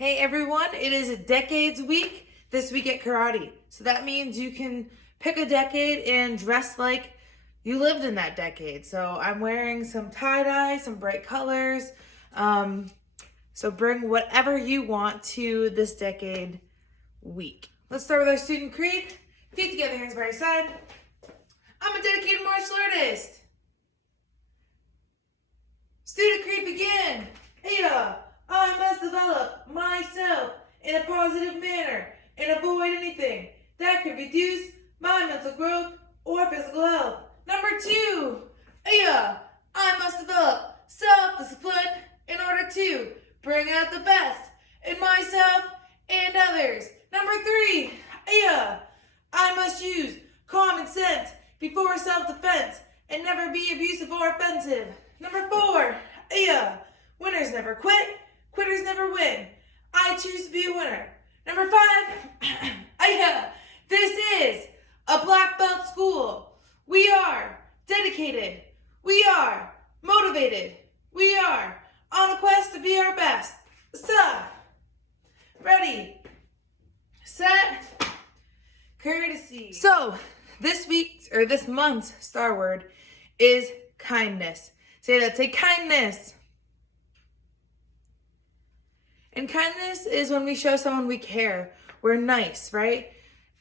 Hey everyone, it is Decades Week this week at karate. So that means you can pick a decade and dress like you lived in that decade. So I'm wearing some tie-dye, some bright colors. So bring whatever you want to this decade week. Let's start with our student creed. Feet together, hands by your side. I'm a dedicated martial artist. Student creed begin. Ada, I must develop myself in a positive manner and avoid anything that could reduce my mental growth or physical health. Number 2, Ada, I must develop self-discipline in order to bring out the best in myself and others. Number 3, Ada, I must use common sense before self-defense and never be abusive or offensive. Number 4, Ada, winners never quit, quitters never win. I choose to be a winner. Number 5, Ada, this is a black belt school. We are dedicated. We are motivated. We are on a quest to be our best. Stop. Ready, set, courtesy. So this month's star word is kindness. Say that, say kindness. And kindness is when we show someone we care. We're nice, right?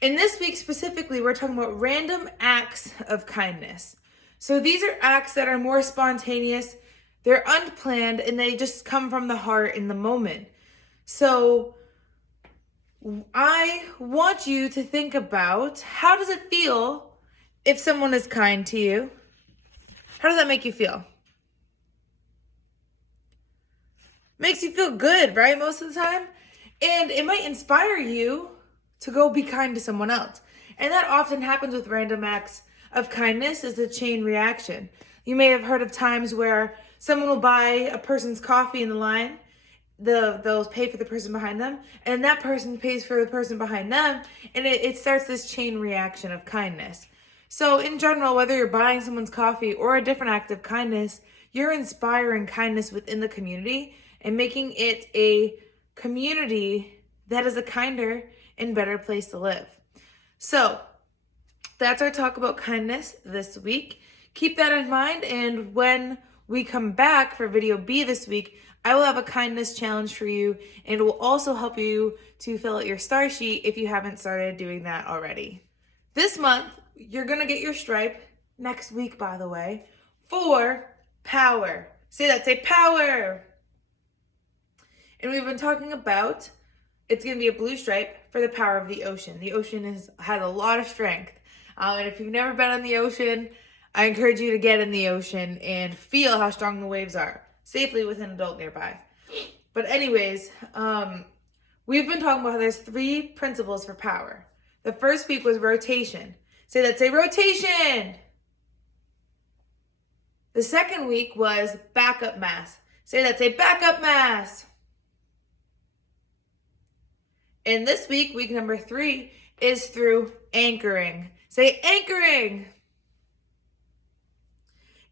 In this week specifically, we're talking about random acts of kindness. So these are acts that are more spontaneous, they're unplanned, and they just come from the heart in the moment. So I want you to think about, how does it feel if someone is kind to you? How does that make you feel? Makes you feel good, right? Most of the time. And it might inspire you to go be kind to someone else. And that often happens with random acts of kindness, is a chain reaction. You may have heard of times where someone will buy a person's coffee in the line. They'll pay for the person behind them, and that person pays for the person behind them, and it starts this chain reaction of kindness. So in general, whether you're buying someone's coffee or a different act of kindness, you're inspiring kindness within the community and making it a community that is a kinder and better place to live. So that's our talk about kindness this week. Keep that in mind, and when we come back for video B this week, I will have a kindness challenge for you, and it will also help you to fill out your star sheet if you haven't started doing that already. This month, you're gonna get your stripe, next week by the way, for power. Say that, say power. And we've been talking about, it's going to be a blue stripe for the power of the ocean. The ocean has a lot of strength. And if you've never been in the ocean, I encourage you to get in the ocean and feel how strong the waves are, safely with an adult nearby. But anyways, we've been talking about how there's 3 principles for power. The first week was rotation. Say that, say rotation. The second week was backup mass. Say that, say backup mass. And this week, week number 3, is through anchoring. Say anchoring.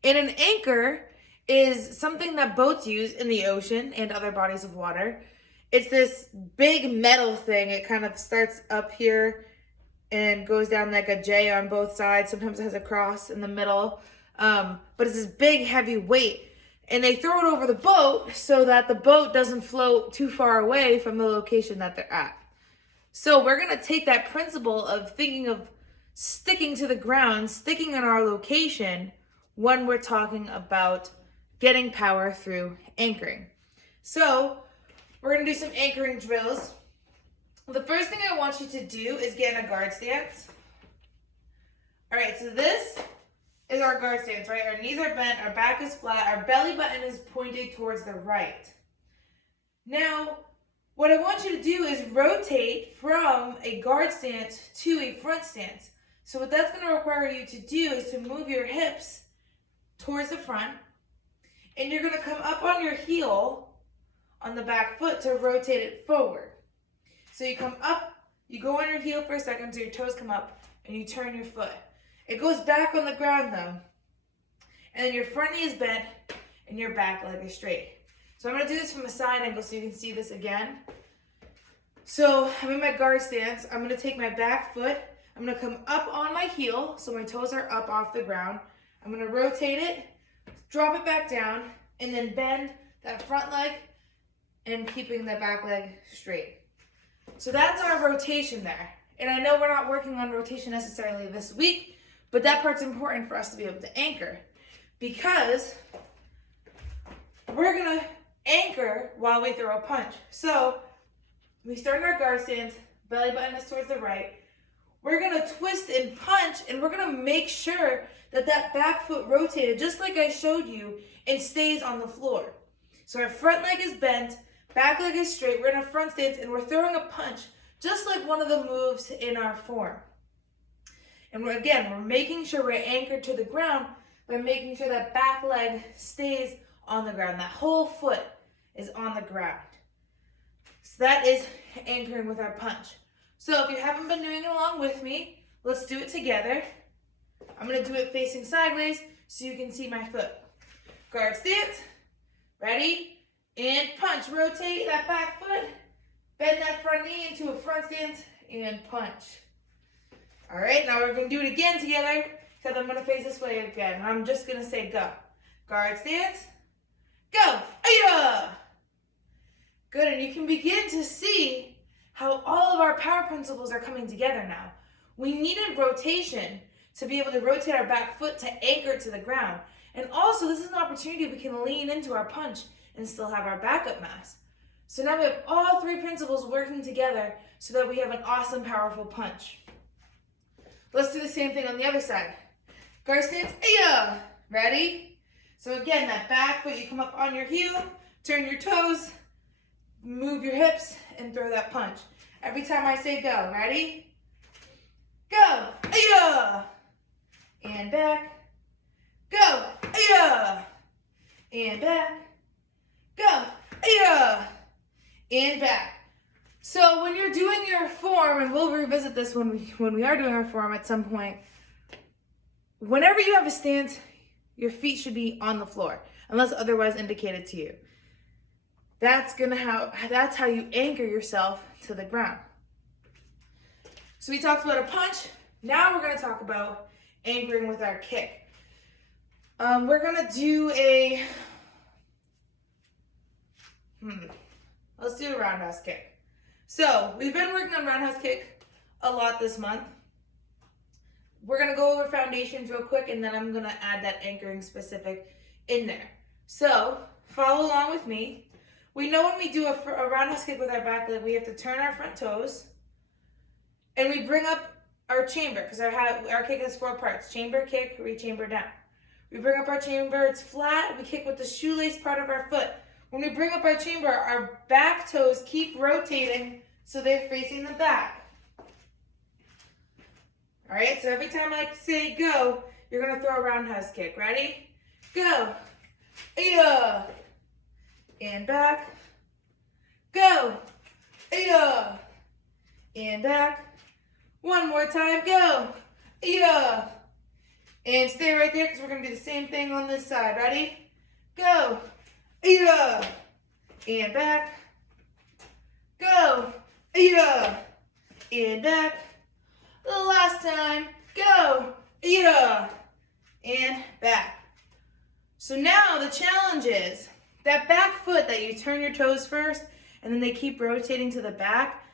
And an anchor is something that boats use in the ocean and other bodies of water. It's this big metal thing. It kind of starts up here and goes down like a J on both sides. Sometimes it has a cross in the middle. But it's this big, heavy weight. And they throw it over the boat so that the boat doesn't float too far away from the location that they're at. So we're going to take that principle of thinking of sticking to the ground, sticking in our location when we're talking about getting power through anchoring. So we're going to do some anchoring drills. The first thing I want you to do is get in a guard stance. All right, so this is our guard stance, right? Our knees are bent, our back is flat, our belly button is pointed towards the right. Now, what I want you to do is rotate from a guard stance to a front stance. So what that's going to require you to do is to move your hips towards the front, and you're going to come up on your heel on the back foot to rotate it forward. So you come up, you go on your heel for a second so your toes come up, and you turn your foot. It goes back on the ground though. And then your front knee is bent and your back leg is straight. So I'm going to do this from a side angle so you can see this again. So I'm in my guard stance. I'm gonna take my back foot. I'm gonna come up on my heel, so my toes are up off the ground. I'm gonna rotate it, drop it back down, and then bend that front leg and keeping the back leg straight. So that's our rotation there. And I know we're not working on rotation necessarily this week, but that part's important for us to be able to anchor, because we're gonna anchor while we throw a punch. So we start in our guard stance, belly button is towards the right. We're gonna twist and punch, and we're gonna make sure that that back foot rotated, just like I showed you, and stays on the floor. So our front leg is bent, back leg is straight, we're in a front stance, and we're throwing a punch, just like one of the moves in our form. And we're making sure we're anchored to the ground by making sure that back leg stays on the ground. That whole foot is on the ground. So that is anchoring with our punch. So if you haven't been doing it along with me, let's do it together. I'm gonna do it facing sideways so you can see my foot. Guard stance, ready, and punch. Rotate that back foot, bend that front knee into a front stance, and punch. All right, now we're gonna do it again together, because I'm gonna face this way again. I'm just gonna say go. Guard stance, go. Ay-ya! Good, and you can begin to see how all of our power principles are coming together now. We needed rotation to be able to rotate our back foot to anchor it to the ground. And also, this is an opportunity we can lean into our punch and still have our backup mass. So now we have all three principles working together so that we have an awesome, powerful punch. Let's do the same thing on the other side. Guard stance, ay-ya! Ready? So again, that back foot, you come up on your heel, turn your toes, move your hips, and throw that punch. Every time I say go, ready? Go, ay-ya! And back. Go, ay-ya! And back. Go, ay-ya! And back. So when you're doing your form, and we'll revisit this when we are doing our form at some point, whenever you have a stance, your feet should be on the floor, unless otherwise indicated to you. That's how you anchor yourself to the ground. So we talked about a punch. Now we're going to talk about anchoring with our kick. We're going to do let's do a roundhouse kick. So we've been working on roundhouse kick a lot this month. We're going to go over foundations real quick, and then I'm going to add that anchoring specific in there. So follow along with me. We know when we do a roundhouse kick with our back leg, we have to turn our front toes, and we bring up our chamber, because our kick has 4 parts: chamber, kick, re-chamber, down. We bring up our chamber, it's flat, we kick with the shoelace part of our foot. When we bring up our chamber, our back toes keep rotating so they're facing the back. All right, so every time I say go, you're gonna throw a roundhouse kick. Ready? Go. Yeah. And back. Go. Yeah. And back. One more time. Go. Yeah. And stay right there, because we're gonna do the same thing on this side. Ready? Go. Yeah. And back. Go. Yeah. And back. The last time. Go. Yeah. And back. So now the challenge is that back foot that you turn your toes first and then they keep rotating to the back,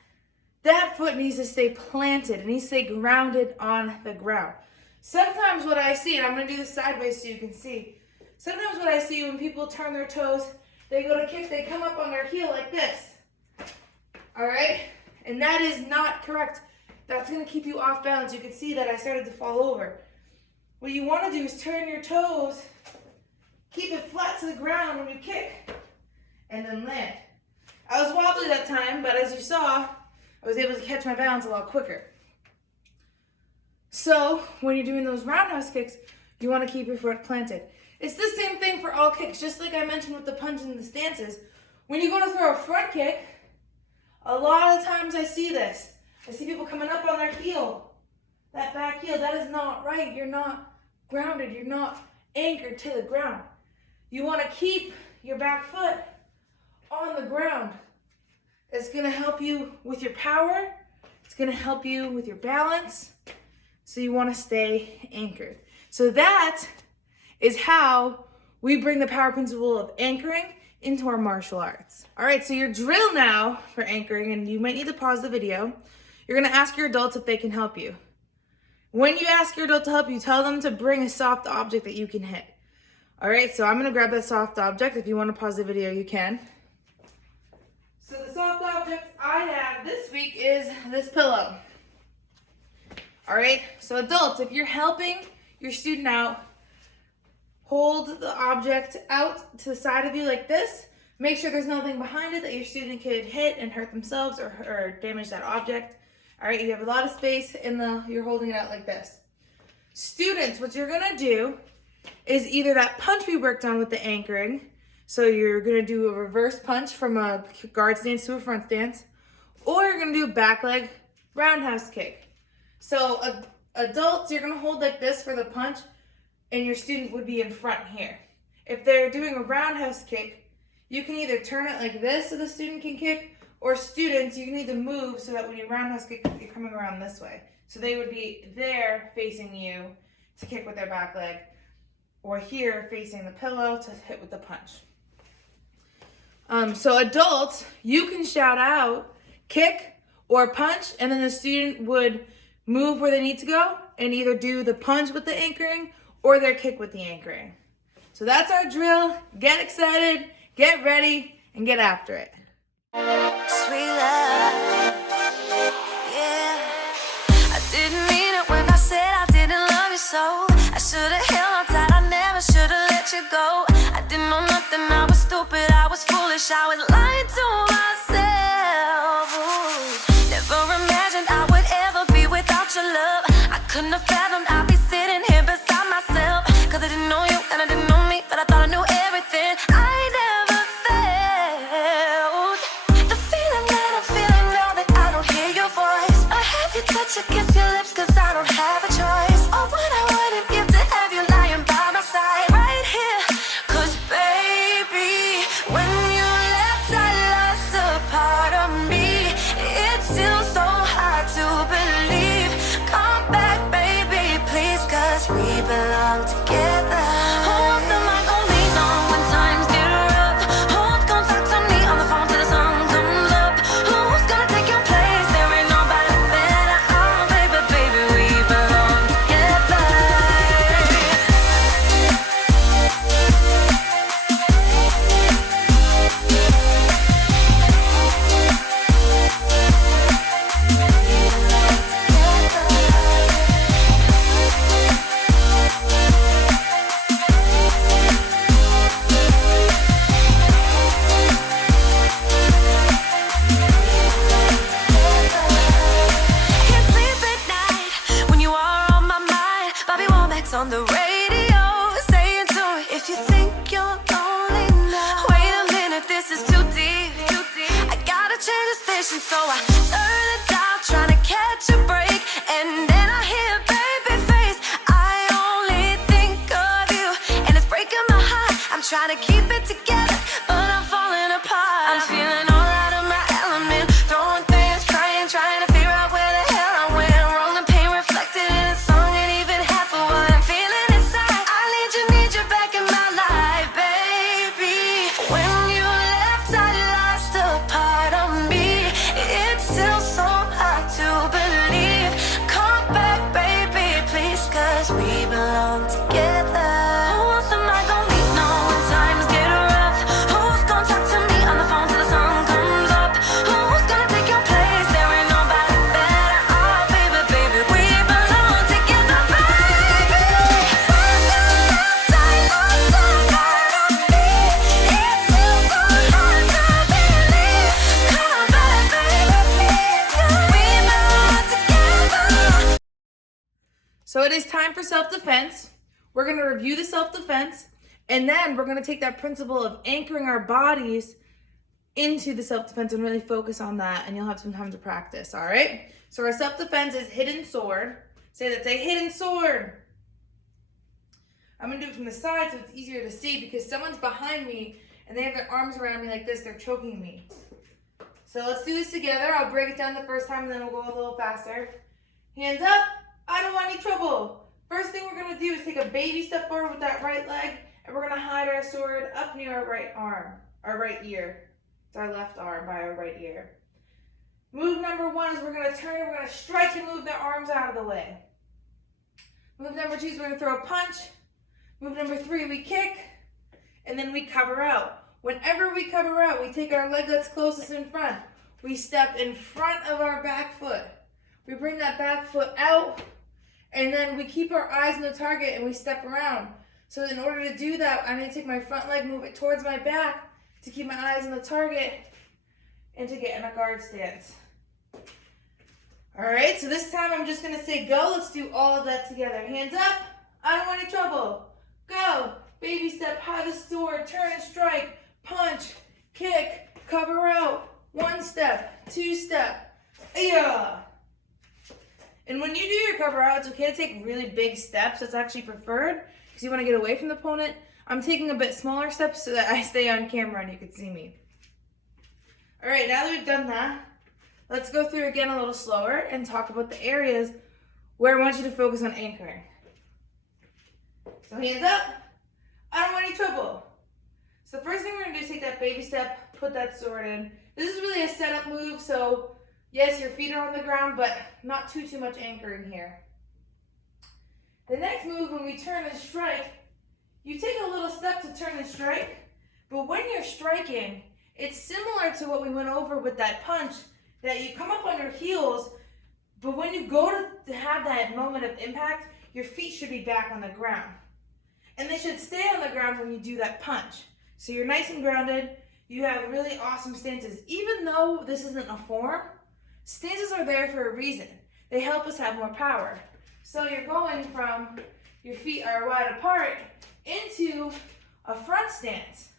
that foot needs to stay planted. It needs to stay grounded on the ground. Sometimes what I see, and I'm going to do this sideways so you can see. Sometimes what I see when people turn their toes, they go to kick, they come up on their heel like this. All right? And that is not correct. That's going to keep you off balance. You can see that I started to fall over. What you want to do is turn your toes, keep it flat to the ground when you kick, and then land. I was wobbly that time, but as you saw, I was able to catch my balance a lot quicker. So when you're doing those roundhouse kicks, you want to keep your foot planted. It's the same thing for all kicks, just like I mentioned with the punch and the stances. When you go to throw a front kick, a lot of times I see this. I see people coming up on their heel, that back heel. That is not right. You're not grounded. You're not anchored to the ground. You want to keep your back foot on the ground It's gonna help you with your power. It's gonna help you with your balance. So you wanna stay anchored. So that is how we bring the power principle of anchoring into our martial arts. All right, so your drill now for anchoring, and you might need to pause the video. You're gonna ask your adults if they can help you. When you ask your adult to help you, tell them to bring a soft object that you can hit. All right, so I'm gonna grab that soft object. If you wanna pause the video, you can. So the soft object I have this week is this pillow. All right, so adults, if you're helping your student out, hold the object out to the side of you like this. Make sure there's nothing behind it that your student could hit and hurt themselves or damage that object. All right, you have a lot of space you're holding it out like this. Students, what you're gonna do is either that punch we worked on with the anchoring, so you're gonna do a reverse punch from a guard stance to a front stance, or you're gonna do a back leg roundhouse kick. So adults, you're gonna hold like this for the punch, and your student would be in front here. If they're doing a roundhouse kick, you can either turn it like this so the student can kick, or students, you need to move so that when you roundhouse kick, you're coming around this way. So they would be there facing you to kick with their back leg, or here facing the pillow to hit with the punch. So adults, you can shout out, kick or punch, and then the student would move where they need to go and either do the punch with the anchoring or their kick with the anchoring. So that's our drill. Get excited, get ready, and get after it. Sweet love, yeah. I didn't mean it when I said I didn't love you so. I should've held on tight, I never should've let you go. I didn't know nothing, I was stupid, I was foolish, I was lying to myself. Ooh. Never imagined I would ever be without your love. I couldn't have fathomed I'd be sitting here beside myself. Cause I didn't know you and I didn't know me, but I thought I knew everything. I never felt the feeling that I'm feeling now that I don't hear your voice. Or have you touch or kiss your lips cause I don't have a choice. Or what I wouldn't give to have you lying by my side right here. Cause baby, when you left I lost a part of me. It's still so hard to believe. Come back baby please, cause we belong together. Who else am I gonna lean on when times get rough? Who's gonna talk to me on the phone till the sun comes up? Who's gonna take your place? There ain't nobody better. Oh baby, baby, we belong together. Can't sleep at night when you are on my mind. Bobby Womack's on the radio saying to me, if you think you're lonely now, wait a minute, this is too deep. I gotta change the station, so I turn it down, trying to catch a break, and then I hear baby face. I only think of you, and it's breaking my heart. I'm trying to keep it together, but I'm falling apart. I'm feeling all out of my element, throwing things, trying to figure out where the hell I went wrong. The pain reflected in the song ain't even half of what I'm feeling inside. I need you back in my life, baby. When you left, I lost a part of me. It's still so hard to believe. Come back, baby, please, cause we belong together. Who else am I gonna lean on when times get rough? Who's gonna talk to me on the phone till the sun comes up? Who's gonna take your place? There ain't nobody better. Oh baby, baby, we belong together, baby. I lost a part of me. It's still so hard to believe. Come back, baby, please, cause we belong together. So it is time for self-defense. We're gonna review the self-defense, and then we're gonna take that principle of anchoring our bodies into the self-defense and really focus on that, and you'll have some time to practice, all right? So our self-defense is hidden sword. Say hidden sword. I'm gonna do it from the side so it's easier to see because someone's behind me and they have their arms around me like this, they're choking me. So let's do this together. I'll break it down the first time and then we'll go a little faster. Hands up. I don't want any trouble. First thing we're going to do is take a baby step forward with that right leg, and we're going to hide our sword up near our right arm, our right ear. It's our left arm by our right ear. Move number one is we're going to turn and we're going to strike and move their arms out of the way. Move number two is we're going to throw a punch. Move number three, we kick, and then we cover out. Whenever we cover out, we take our leg that's closest in front. We step in front of our back foot. We bring that back foot out, and then we keep our eyes on the target and we step around. So in order to do that, I'm going to take my front leg, move it towards my back to keep my eyes on the target and to get in a guard stance. All right, so this time I'm just going to say go. Let's do all of that together. Hands up. I don't want any trouble. Go. Baby step, hide the sword, turn and strike, punch, kick, cover out. One step, two step. Yeah. And when you do your cover out, it's okay to take really big steps. It's actually preferred because you want to get away from the opponent. I'm taking a bit smaller steps so that I stay on camera and you can see me. All right, now that we've done that, let's go through again a little slower and talk about the areas where I want you to focus on anchoring. So hands up. I don't want any trouble. So the first thing we're going to do is take that baby step, put that sword in. This is really a setup move, so yes, your feet are on the ground, but not too much anchoring here. The next move, when we turn and strike, you take a little step to turn and strike, but when you're striking, it's similar to what we went over with that punch, that you come up on your heels, but when you go to have that moment of impact, your feet should be back on the ground. And they should stay on the ground when you do that punch. So you're nice and grounded, you have really awesome stances. Even though this isn't a form, stances are there for a reason. They help us have more power. So you're going from your feet are wide apart into a front stance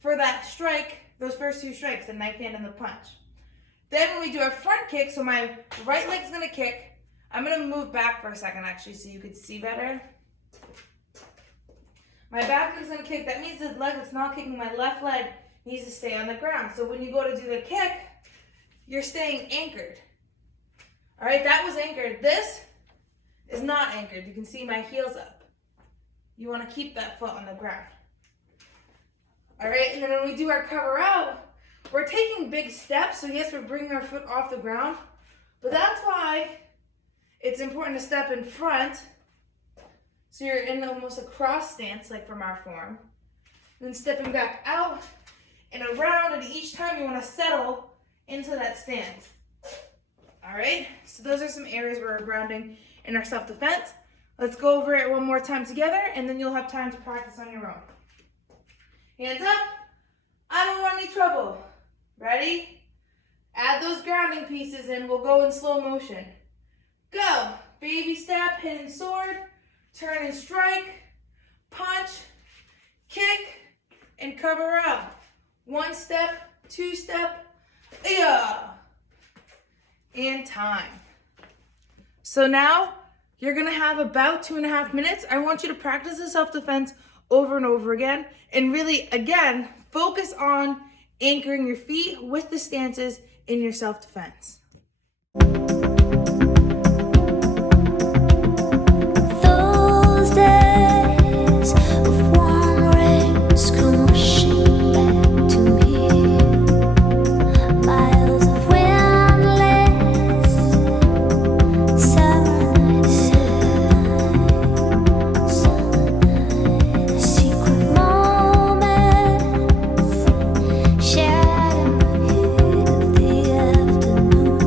for that strike, those first two strikes, the knife hand and the punch. Then when we do a front kick, so my right leg's gonna kick. I'm gonna move back for a second actually so you could see better. My back leg's gonna kick. That means the leg that's not kicking, my left leg, needs to stay on the ground. So when you go to do the kick, you're staying anchored. All right, that was anchored. This is not anchored. You can see my heels up. You want to keep that foot on the ground. All right, and then when we do our cover out, we're taking big steps. So yes, we're bringing our foot off the ground, but that's why it's important to step in front. So you're in almost a cross stance, like from our form. Then stepping back out and around, and each time you want to settle into that stance. All right, so those are some areas where we're grounding in our self-defense. Let's go over it one more time together, and then you'll have time to practice on your own. Hands up. I don't want any trouble. Ready? Add those grounding pieces in. We'll go in slow motion. Go. Baby step, hidden sword, turn and strike, punch, kick, and cover out. One step, two step, yeah. And time. So now you're gonna have about 2.5 minutes. I want you to practice the self-defense over and over again, and really, again, focus on anchoring your feet with the stances in your self-defense. Those days of warm rains come rushing back to me. Miles of windless summer nights, secret moments shared in the heat of the afternoon.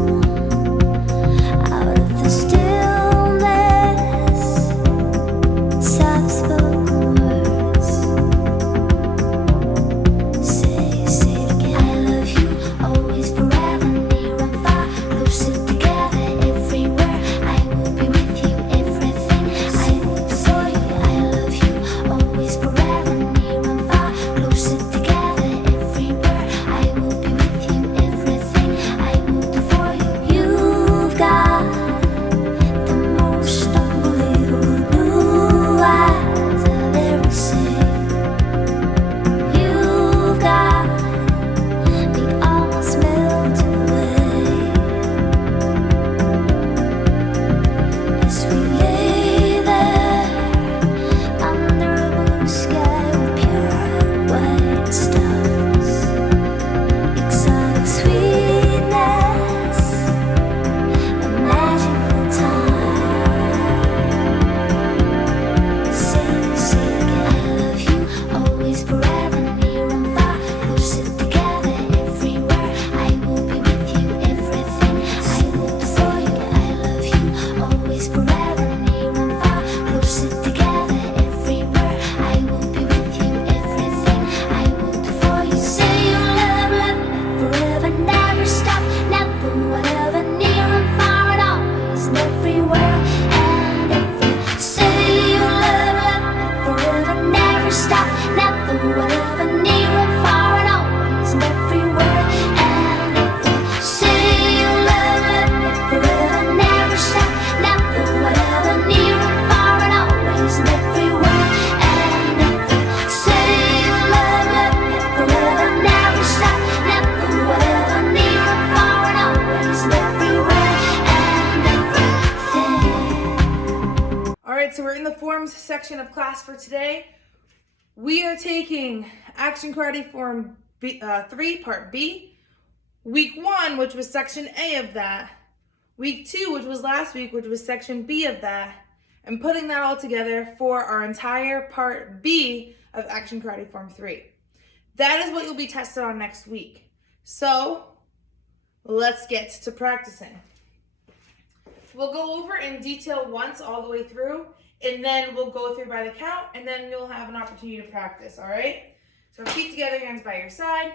section of class for today. We are taking Action Karate Form 3, Part B, Week 1, which was Section A of that, Week 2, which was last week, which was Section B of that, and putting that all together for our entire Part B of Action Karate Form 3. That is what you'll be tested on next week. So, let's get to practicing. We'll go over in detail once all the way through, and then we'll go through by the count, and then you'll have an opportunity to practice, all right? So feet together, hands by your side.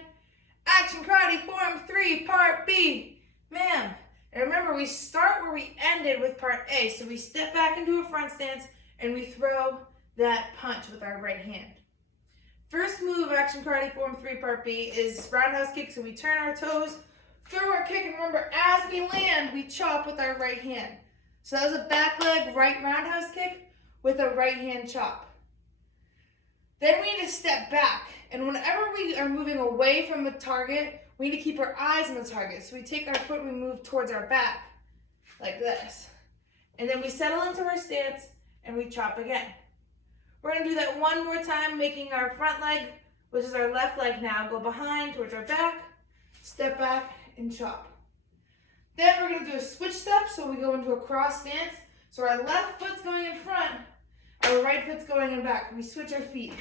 Action Karate Form 3, Part B. Ma'am. And remember, we start where we ended with Part A. So we step back into a front stance, and we throw that punch with our right hand. First move of Action Karate Form 3, Part B is roundhouse kick. So we turn our toes, throw our kick, and remember, as we land, we chop with our right hand. So that was a back leg right roundhouse kick with a right hand chop. Then we need to step back. And whenever we are moving away from the target, we need to keep our eyes on the target. So we take our foot and we move towards our back, like this. And then we settle into our stance and we chop again. We're gonna do that one more time, making our front leg, which is our left leg now, go behind towards our back, step back and chop. Then we're gonna do a switch step, so we go into a cross stance. So our left foot's going in front, our right foot's going in back. We switch our feet.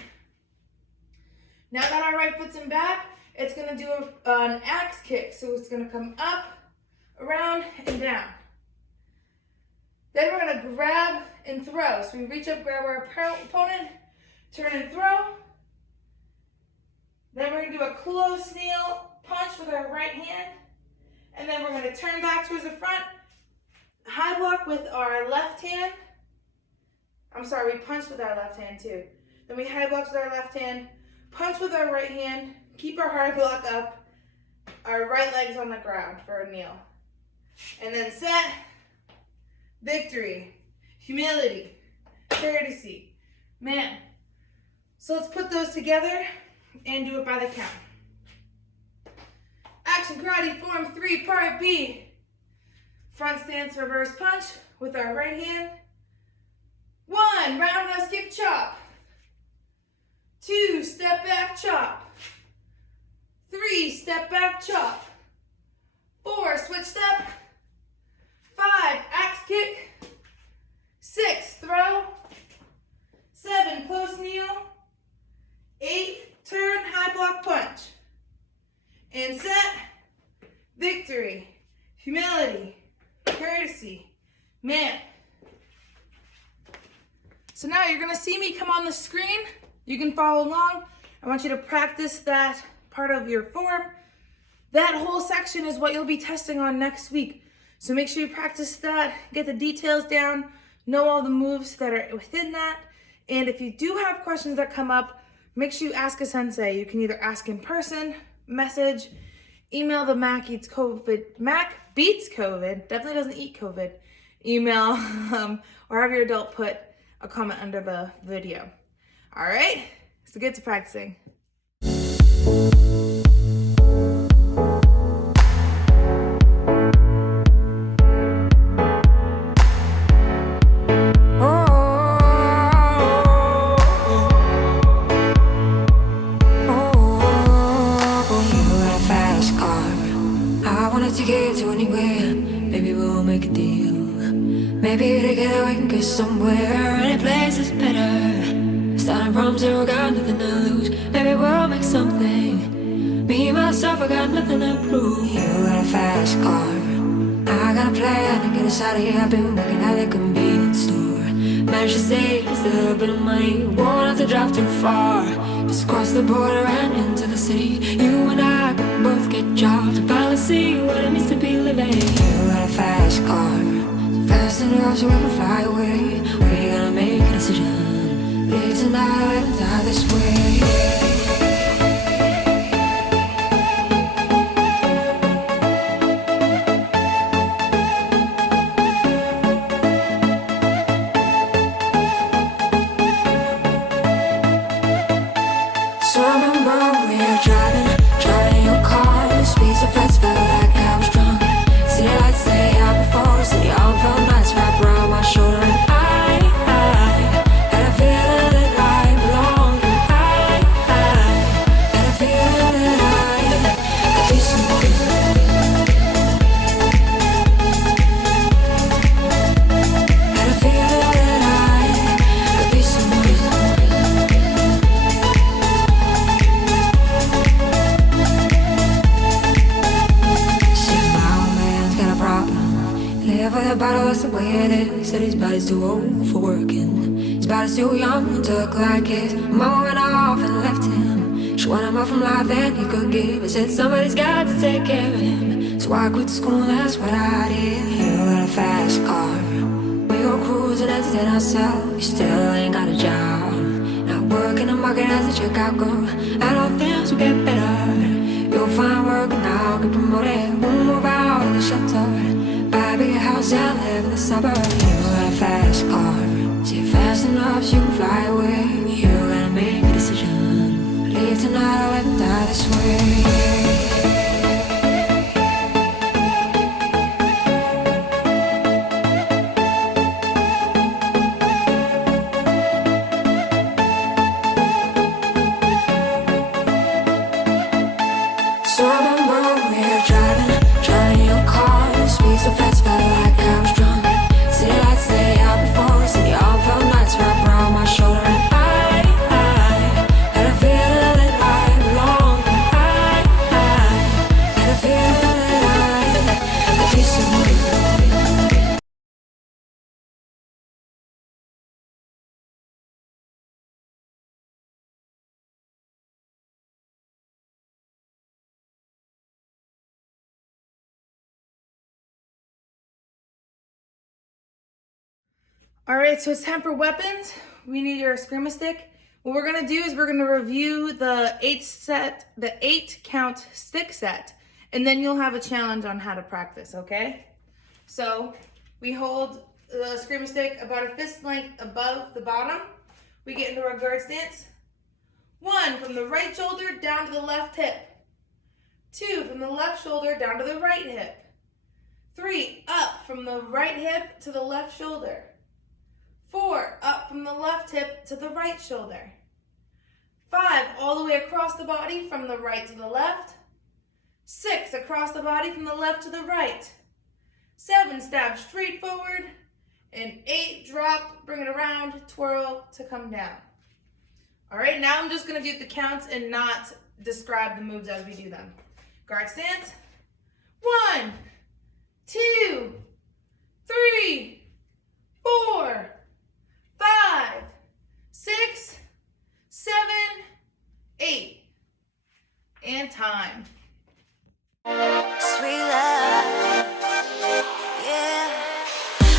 Now that our right foot's in back, it's gonna do an axe kick. So it's gonna come up, around, and down. Then we're gonna grab and throw. So we reach up, grab our opponent, turn and throw. Then we're gonna do a close kneel punch with our right hand. And then we're gonna turn back towards the front, high block with our left hand. I'm sorry, we punch with our left hand too. Then we high block with our left hand, punch with our right hand, keep our high block up, our right leg's on the ground for a kneel. And then set, victory, humility, courtesy, man. So let's put those together and do it by the count. Action Karate Form 3, Part B. Front stance reverse punch with our right hand. 1, roundhouse kick chop. 2, step back chop. 3, step back chop. 4, switch step. 5, axe kick. 6, throw. 7, close kneel. 8, turn, high block punch. And set, victory, humility, courtesy, man. So now you're gonna see me come on the screen. You can follow along. I want you to practice that part of your form. That whole section is what you'll be testing on next week. So make sure you practice that, get the details down, know all the moves that are within that. And if you do have questions that come up, make sure you ask a sensei. You can either ask in person, message, email the Mac Beats COVID, definitely doesn't eat COVID, email, or have your adult put a comment under the video. All right, so get to practicing. To get to anywhere, maybe we'll make a deal. Maybe together we can get somewhere. Any place is better. Starting from zero, got nothing to lose. Maybe we'll make something. Me, myself, I got nothing to prove. You got a fast car, I got a plan to get us out of here. I've been working at the convenience store. Managed to save just a little bit of money. Won't have to drive too far. Just cross the border and into the city. You and I can both get jobs and finally see what it means to be living. You got a fast car, so fast enough so we can fly away. We're gonna make a decision. Live tonight and die this way. City all felt nice wrapped around my shoulder, and I had a that's the way it is. Said his body's too old for working. His body's too young to look like his. Mama went off and left him. She wanted more from life than he could give. I said somebody's got to take care of him. So I quit school, that's what I did. You got a fast car. We go cruising, entertain ourselves. You still ain't got a job. Not working the market as a checkout girl. And all things will get better. You'll find work now, get promoted. We'll move out of the shelter. Buy a bigger house and live in the suburbs. You got a fast car. See it fast enough so you can fly away. You gotta make a decision. Leave tonight or let me die this way. So I remember we were driving your car. Speed so fast, felt like I was drunk. City lights lay out before us, and the all felt nights wrapped around my shoulder. And I had a feeling that I belonged. I had a feeling that I could be someone. All right, so it's time for weapons. We need your Screama stick. What we're gonna do is we're gonna review the 8-count stick set, and then you'll have a challenge on how to practice, okay? So we hold the Screama stick about a fist length above the bottom. We get into our guard stance. 1, from the right shoulder down to the left hip. 2, from the left shoulder down to the right hip. 3, up from the right hip to the left shoulder. 4, up from the left hip to the right shoulder. 5, all the way across the body from the right to the left. 6, across the body from the left to the right. 7, stab straight forward. And 8, drop, bring it around, twirl to come down. All right, now I'm just gonna do the counts and not describe the moves as we do them. Guard stance. 1, 2, 3, 4, 5, 6, 7, 8. And time. Sweet love, yeah.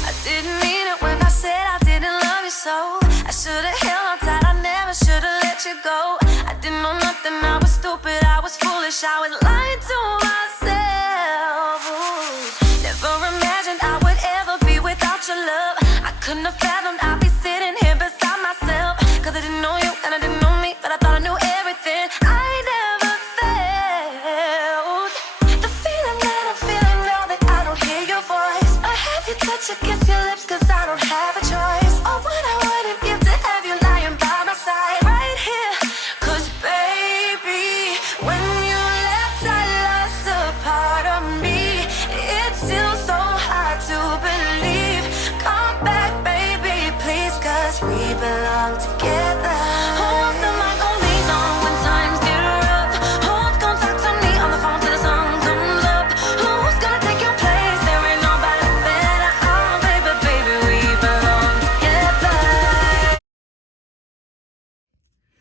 I didn't mean it when I said I didn't love you so. I should've held on tight, I never should've let you go. I didn't know nothing, I was stupid, I was foolish, I was lying to myself. Ooh. Never imagined I would ever be without your love. I couldn't have fathomed I'd be sitting here beside myself. Cause I didn't know you and I didn't know me, but I thought I knew everything. I never felt the feeling that I'm feeling now that I don't hear your voice. I have you touch against your lips cause I don't have a choice. Oh, what I wouldn't give to have you lying by my side right here. Cause baby, when you left I lost a part of me. It's still so hard to believe. Come back baby please, cause we belong together. Who's the mic gonna lean on when times get rough? Who's gonna talk to me on the phone till the sun comes up? Who's gonna take your place? There ain't nobody better. Oh baby, baby, we belong together.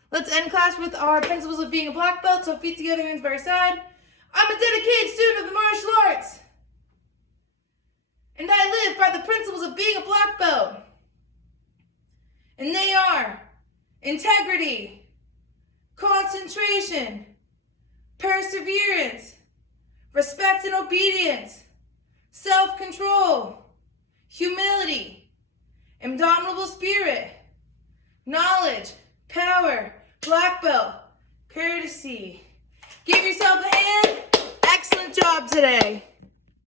Let's end class with our principles of being a black belt. So feet together, hands by your side. I'm a dedicated student of the martial arts. And I live by the principles of being a black belt. And they are integrity, concentration, perseverance, respect and obedience, self-control, humility, indomitable spirit, knowledge, power, black belt, courtesy. Give yourself a hand. Excellent job today.